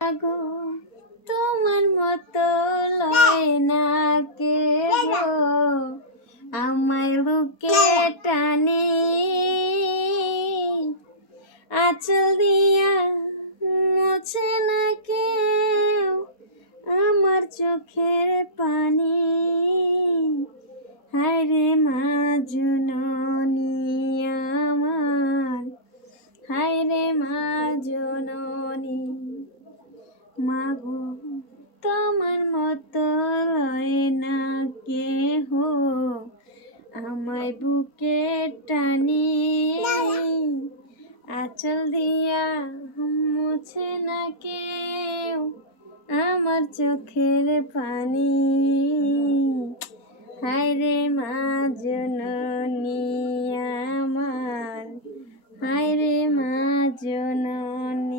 গো তোমার মতো লয় না কেহ আমায় বুকে টানে আঁচল দিয়া মোছে না কেউ আমার চোখের পানি হায়রে মা জননী আমার হায়রে মা জননী মাগো তোমার মতো লয় না কেহ আমায় বুকে টানি আঁচল দিয়া মুছে না কেউ আমার চোখের পানি হায়রে মা জননী আমার হায়রে মা জননী।